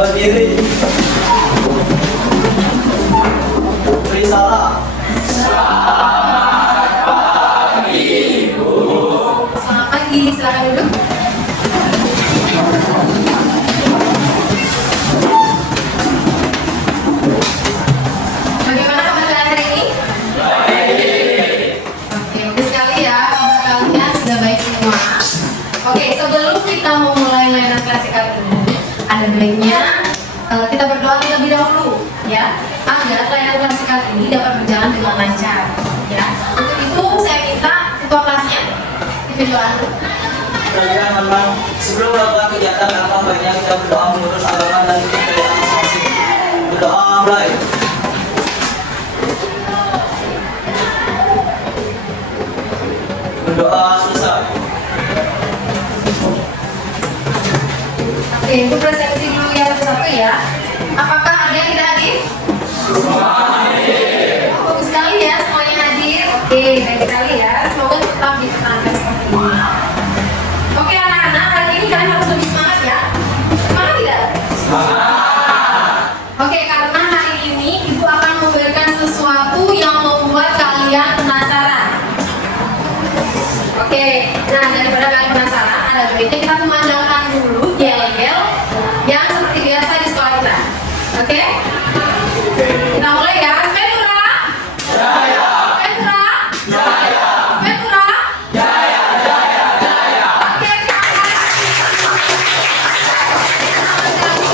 Berdiri. Beri salam. Selamat pagi, silakan duduk. Bagaimana kabar kalian hari ini? Oke, bagus sekali ya, kabar kalian sudah baik semua. Oke, sebelum kita memulai layanan klasik kali ini, ada baiknya kita berdoa terlebih dahulu, ya, agar layanan klasik kali ini dapat berjalan dengan lancar, ya. Untuk itu saya minta ketua kelasnya pimpin doa dulu. Kalian memang sebelum melakukan kegiatan apa baiknya kita berdoa mengurus agama dan kepercayaan masing-masing. Berdoa mulai. Berdoa selesai. Oke, untuk persepsi dulu ya satu-satu ya. Apakah ada yang tidak hadir? Oh, bagus sekali ya semuanya hadir. Oke, baik sekali ya. Semoga tetap dipertahankan seperti ini. Oke anak-anak, hari ini kalian harus lebih semangat ya. Semangat tidak? Oke, karena hari ini Ibu akan memberikan sesuatu yang membuat kalian penasaran. Oke, nah daripada kalian penasaran, ada baiknya kita memandangkan dulu yel-yel yang seperti biasa di sekolah kita. Oke? Kita mulai ya. Sventura. Jaya. Sventura. Jaya. Sventura. Jaya. Jaya. Jaya. Oke,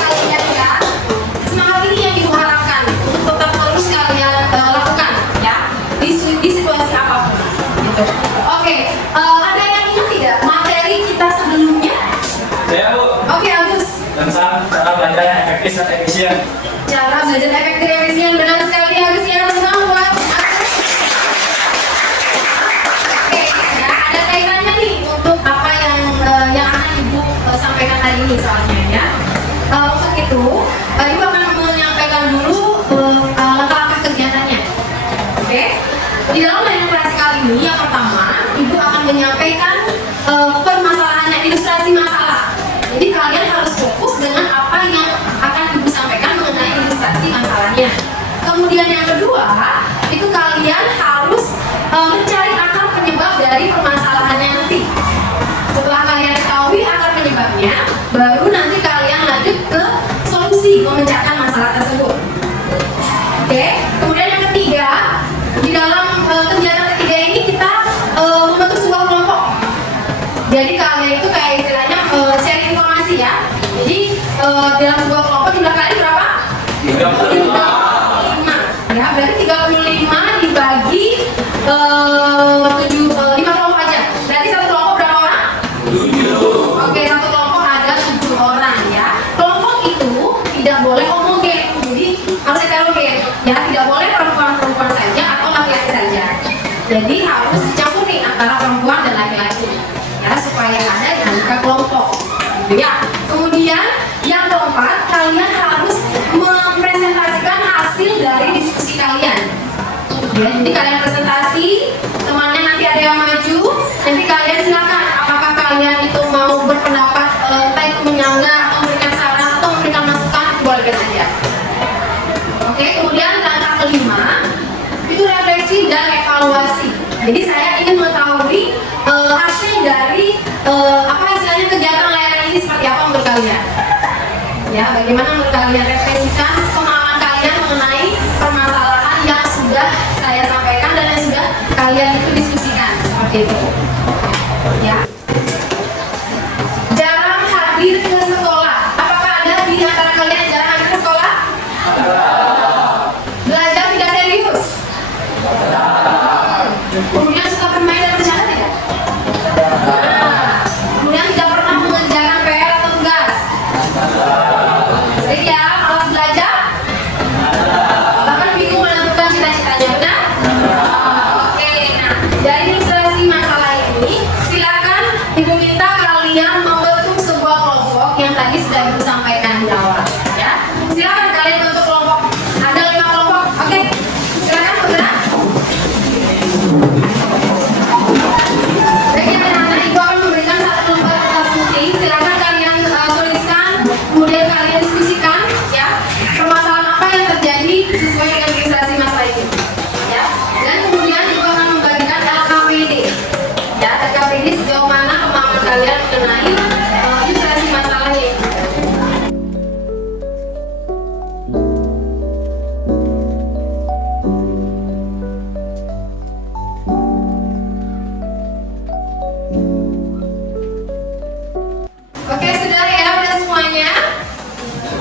kalian ya. Semangat ini yang Ibu harapkan untuk tetap terus kalian lakukan ya di situasi apapun. Gitu. Oke, ada yang ingat tidak materi kita sebelumnya? Saya Bu, Oke, Agus. tentang cara belajar yang efektif dan efisien. Cara belajar efektif dan efisien, benar sekali Agus ya, tentang buat Agus. Oke, ya ada kaitannya nih untuk apa yang akan Ibu sampaikan hari ini soalnya ya. Untuk itu, Ibu akan menyampaikan dulu langkah-langkah kegiatannya. Oke, di dalam layanan klasik kali ini yang pertama, Ibu akan menyampaikan permasalahannya, ilustrasi masalah. Jadi kalian harus fokus dengan apa yang akan Ibu sampaikan mengenai ilustrasi masalahnya. Kemudian yang kedua, itu kalian harus mencari akar penyebab dari permasalahannya nanti. Setelah kalian ketahui akar penyebabnya, baru nanti kalian lanjut ke solusi memecahkan masalah tersebut. Oke, kemudian yang ketiga, di dalam kegiatan ketiga ini kita membentuk sebuah kelompok. Jadi kalian itu kayak istilahnya share informasi ya. Jadi dalam sebuah kelompok jumlah kalian berapa? 35. Ya, berarti 35 dibagi 5 kelompok aja. Berarti satu kelompok berapa orang? 7. Oke, satu kelompok ada 7 orang ya. Kelompok itu tidak boleh homogen. Jadi harus heterogen. Ya, tidak boleh perempuan-perempuan saja atau laki-laki saja. Jadi harus dicampur nih antara perempuan dan laki-laki. Ya, supaya ada dinamika kelompok. Gitu ya. Kemudian yang keempat, kalian harus mempresentasikan hasil dari diskusi kalian. Ya, jadi kalian presentasi, temannya nanti ada yang maju, nanti kalian silakan apakah kalian itu mau berpendapat, entah itu menyanggah atau memberikan saran atau memberikan masukan, boleh saja. Oke, kemudian langkah kelima itu refleksi dan evaluasi. Jadi saya ingin mengetahui hasil dari apa istilahnya kegiatan layanan ini seperti apa menurut kalian. Ya, bagaimana menurut kalian refleksikan pengalaman kalian mengenai permasalahan yang sudah saya sampaikan dan yang sudah kalian itu diskusikan seperti itu. Ya. Jarang hadir ke sekolah. Apakah ada di antara kalian yang jarang hadir ke sekolah? Belajar tidak serius. Kemudian suka bermain dan bercanda tidak? Kemudian tidak pernah mengerjakan PR atau tugas. Sering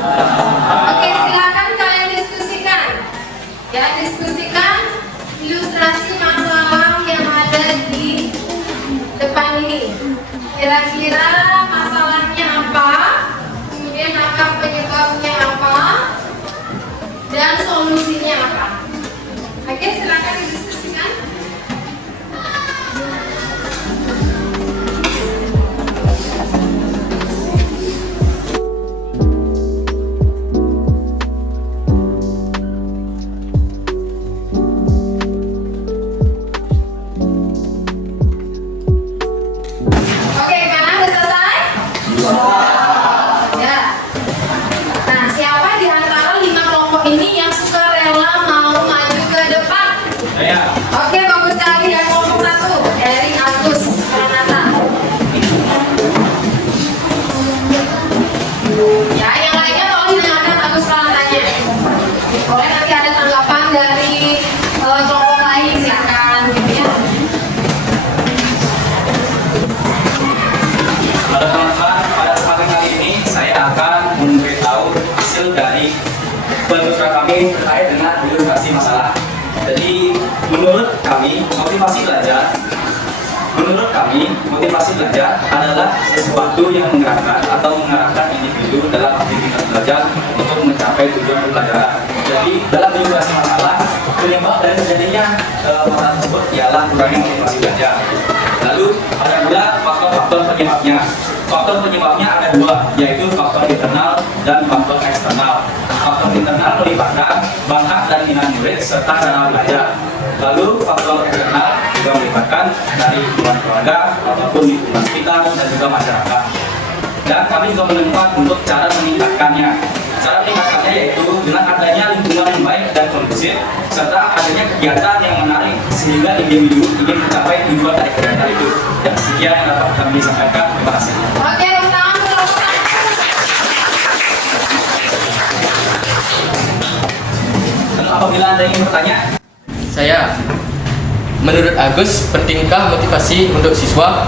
Oke, silakan kalian diskusikan. Ya, diskusikan ilustrasi masalah yang ada di depan ini. Kira-kira masalahnya apa? Kemudian akar penyebabnya apa? Dan solusinya apa? Oke, silakan didiskusikan. Oke, karena udah selesai? Ya. Nah, siapa di antara 5 kelompok ini yang suka rela mau maju ke depan? Saya. Oke, bagus sekali ya kelompok 1 dari Agus Pranata. Ya, yang lainnya tolong didengarkan Agus Pranatanya. Boleh nanti ada tanggapan dari kelompok lain, silakan gitu ya. Pada teman-teman, pada kesempatan kali ini saya akan memberitahu hasil dari penelusuran kami terkait dengan ilustrasi masalah. Jadi menurut kami motivasi belajar adalah sesuatu yang menggerakkan atau mengarahkan individu dalam aktivitas belajar untuk mencapai tujuan pembelajaran. Jadi dalam ilustrasi masalah, penyebab dari terjadinya masalah tersebut ialah kurangnya motivasi belajar. Lalu ada pula faktor-faktor penyebabnya. Faktor penyebabnya ada 2, yaitu faktor internal dan faktor eksternal. Faktor internal melibatkan bakat dan minat murid serta cara belajar. Lalu faktor eksternal juga melibatkan dari lingkungan keluarga ataupun lingkungan sekitar dan juga masyarakat. Dan kami juga menemukan untuk cara meningkatkannya. Cara meningkatkannya yaitu dengan adanya lingkungan yang baik dan kondusif serta adanya kegiatan yang menarik sehingga individu ingin mencapai tujuan dari kegiatan itu. Dan sekian yang dapat kami sampaikan. Terima kasih. Oke, tangan kelompok 1. Dan apabila Anda ingin bertanya, Saya, menurut Agus, pentingkah motivasi untuk siswa?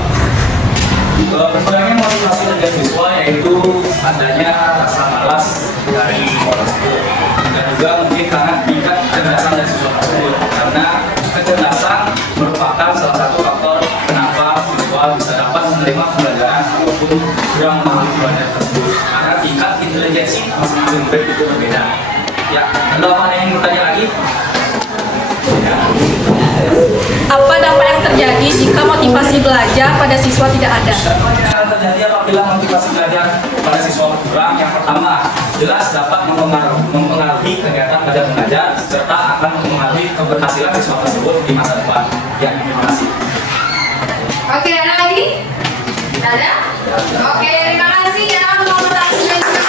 Berkurangnya motivasi dari siswa yaitu adanya rasa malas dari siswa tersebut, dan juga mungkin karena tingkat kecerdasan dari siswa tersebut, karena kecerdasan merupakan salah satu faktor kenapa siswa bisa dapat menerima pembelajaran ataupun kurang memahami pembelajaran tersebut, karena tingkat intelijensi masing-masing murid itu berbeda. Ya, ada apa yang ingin bertanya lagi? Apa dampak yang terjadi jika motivasi belajar pada siswa tidak ada? Yang akan terjadi apabila motivasi belajar pada siswa berkurang, yang pertama, jelas dapat mempengaruhi kegiatan belajar mengajar serta akan mempengaruhi keberhasilan siswa tersebut di masa depan. Ya, terima kasih. Oke, ada lagi? Ada? Oke, terima kasih ya kelompok 1 dan juga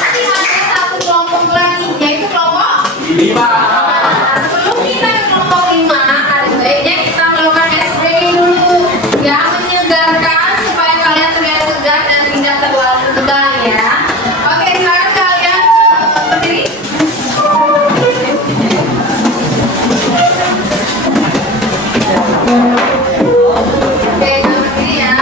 masih ada satu kelompok lagi, yaitu kelompok 5. Sebelum kita ke kelompok 5, ada baiknya kita melakukan ice breaking dulu, ya, menyegarkan supaya kalian terlihat segar dan tidak terlalu tebal ya. Oke, sekarang kalian berdiri. Oke, berdiri ya.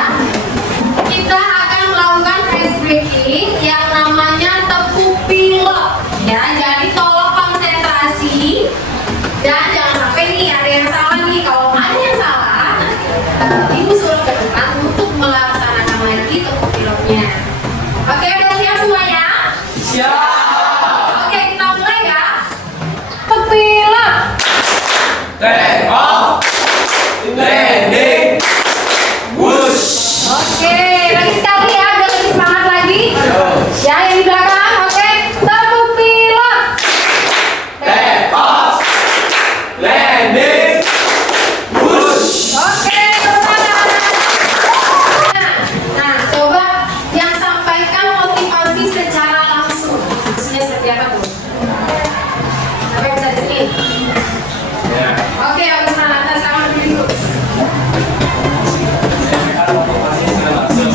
Kita akan melakukan ice breaking yang namanya tepuk pilek ya. Jadi tolong konsentrasi dan jangan sampai nih ada yang salah nih. Kalau ada yang salah, ibu suruh ke depan untuk melaksanakan lagi tepuk pileknya. Oke, udah siap semuanya? Siap. Oke, kita mulai ya. Tepuk pilek. Oke, lagi sekali ya, udah lebih semangat lagi. Ya, yang di belakang, oke. Tepuk pilek. Oke, semangat. Nah, coba yang sampaikan motivasi secara langsung. Maksudnya seperti apa tuh? Sampai bisa jadi. Oke, aku semangat. Nah, sekarang berdiri dulu. Saya akan motivasi secara langsung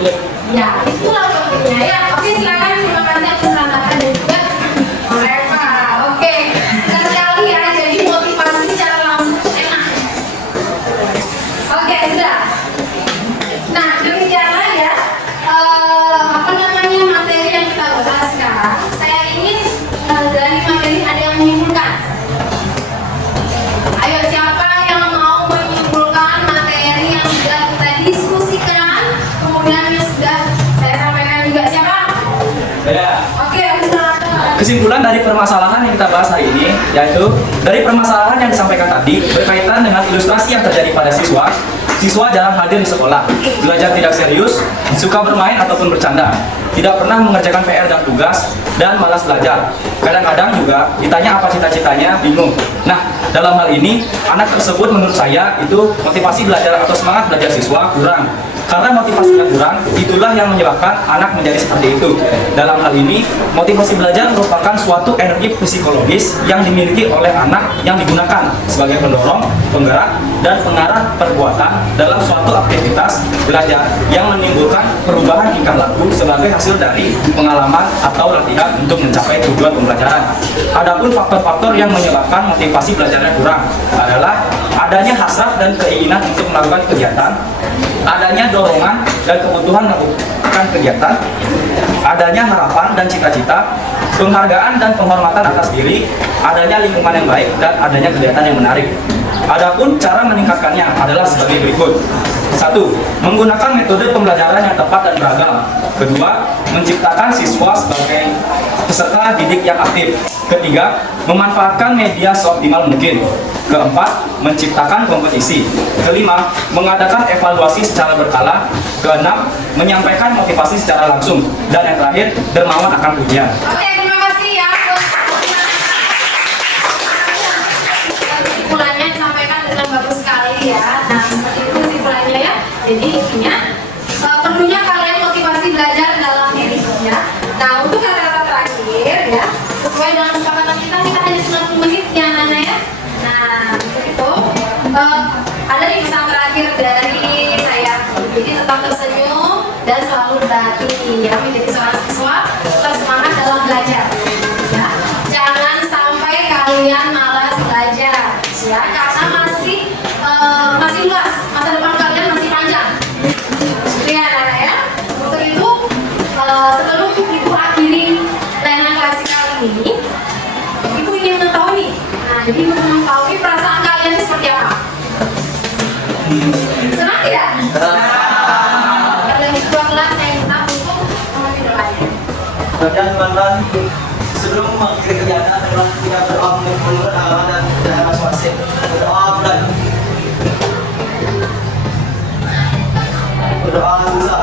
Ya, itulah pentingnya ya. Oke, silakan, terima kasih atas perhatian dan juga Eva. Oke, dan sekali ya, jadi motivasi secara langsung enak. Oke, sudah. Nah, demikianlah ya apa namanya materi yang kita bahas sekarang. Saya ingin dari materi ada yang menyimpulkan. Ayo, siapa yang mau menyimpulkan materi yang sudah kita diskusikan, kemudian yang sudah saya sampaikan juga, siapa? Ya. Oke, silakan. Kesimpulan dari permasalahan yang kita bahas hari ini yaitu dari permasalahan yang disampaikan tadi berkaitan dengan ilustrasi yang terjadi pada siswa. Siswa jarang hadir di sekolah, belajar tidak serius, suka bermain ataupun bercanda, tidak pernah mengerjakan PR dan tugas, dan malas belajar. Kadang-kadang juga ditanya apa cita-citanya, bingung. Nah, dalam hal ini, anak tersebut menurut saya itu motivasi belajar atau semangat belajar siswa kurang. Karena motivasinya kurang, itulah yang menyebabkan anak menjadi seperti itu. Dalam hal ini, motivasi belajar merupakan suatu energi psikologis yang dimiliki oleh anak yang digunakan sebagai pendorong, penggerak, dan pengarah perbuatan dalam suatu aktivitas belajar yang menimbulkan perubahan tingkah laku sebagai hasil dari pengalaman atau latihan untuk mencapai tujuan pembelajaran. Adapun faktor-faktor yang menyebabkan motivasi belajarnya kurang adalah adanya hasrat dan keinginan untuk melakukan kegiatan, adanya dorongan dan kebutuhan melakukan kegiatan, adanya harapan dan cita-cita, penghargaan dan penghormatan atas diri, adanya lingkungan yang baik, dan adanya kegiatan yang menarik. Adapun cara meningkatkannya adalah sebagai berikut. 1. Menggunakan metode pembelajaran yang tepat dan beragam. Kedua, menciptakan siswa sebagai peserta didik yang aktif. Ketiga, memanfaatkan media seoptimal mungkin. Keempat, menciptakan kompetisi. Kelima, mengadakan evaluasi secara berkala. Keenam, menyampaikan motivasi secara langsung. Dan yang terakhir, dermawan akan pujian. Oke, terima kasih ya. Kesimpulannya disampaikan dengan bagus sekali ya. Nah, seperti itu kesimpulannya ya. Jadi intinya perlunya kalian motivasi belajar dalam diri ya. Nah, untuk kata-kata terakhir ya, sesuai dengan kesepakatan kita hanya 90 menit ya Nana ya. Nah, untuk itu ada nih pesan terakhir dari saya. Jadi tetap tersenyum dan selalu berlatih ya menjadi seorang siswa tetap semangat dalam belajar. Ya, jangan sampai kalian malas belajar ya, karena masih luas, masa depan kalian masih panjang. Itu ya Nana ya. Untuk itu sebelum ibu akhiri layanan klasik kali ini, ibu ingin mengetahui. Nah, jadi ibu mengetahui perasaan kalian itu seperti apa? Senang tidak? Kalian kedua kelas saya minta untuk mengambil doanya. Dan teman-teman, sebelum mengakhiri kegiatan, teman kita berdoa menurut agama dan budaya masing-masing. Berdoa bulan. Berdoa susah.